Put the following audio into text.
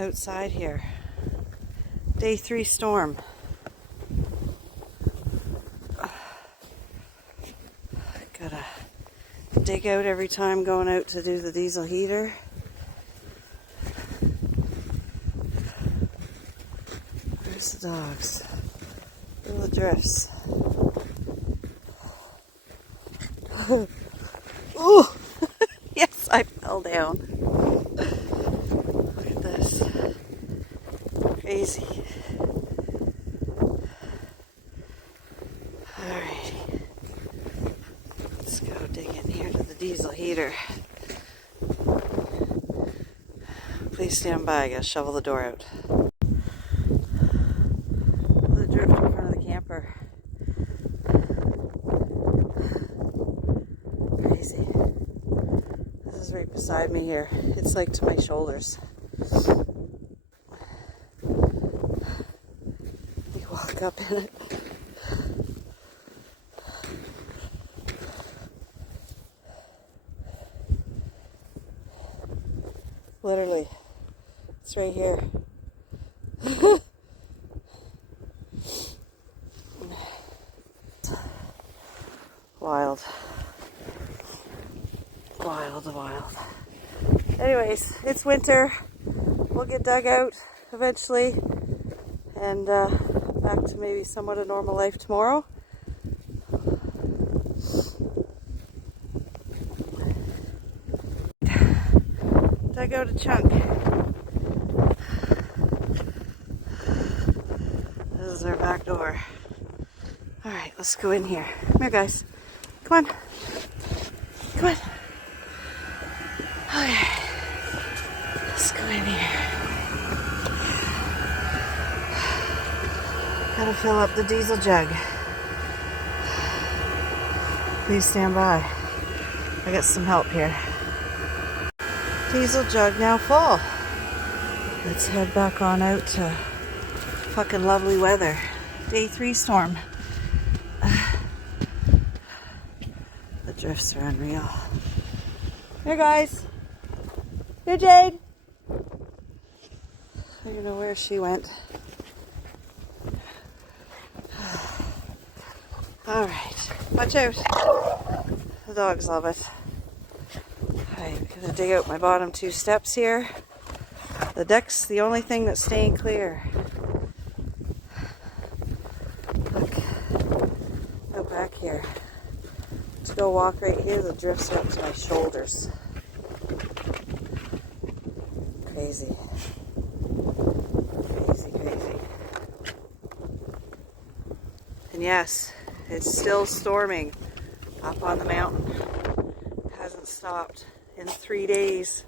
outside here. Day 3 storm. Gotta dig out every time going out to do the diesel heater. Where's the dogs? Little drifts. Oh, yes, I fell down. Look at this. Crazy. Alrighty. Let's go dig in here to the diesel heater. Please stand by. I gotta shovel the door out. The drift in front of the camper. Crazy. This is right beside me here. It's like to my shoulders. You walk up in it. Literally, it's right here. Wild. Wild. Anyways, it's winter. We'll get dug out eventually and back to maybe somewhat a normal life tomorrow. Dug out a chunk. This is our back door. Alright, let's go in here. Come here, guys. Come on. Come on. Okay. Let's go in here. Gotta fill up the diesel jug. Please stand by. I got some help here. Diesel jug now full. Let's head back on out to fucking lovely weather. Day 3 storm. The drifts are unreal. Here, guys. Here, Jade. I don't know where she went. Alright. Watch out. The dogs love it. I'm gonna dig out my bottom 2 steps here. The deck's the only thing that's staying clear. Look. Out back here. To go walk right here, the drifts are up to my shoulders. Crazy. Crazy. And yes, it's still storming up on the mountain. It hasn't stopped in 3 days.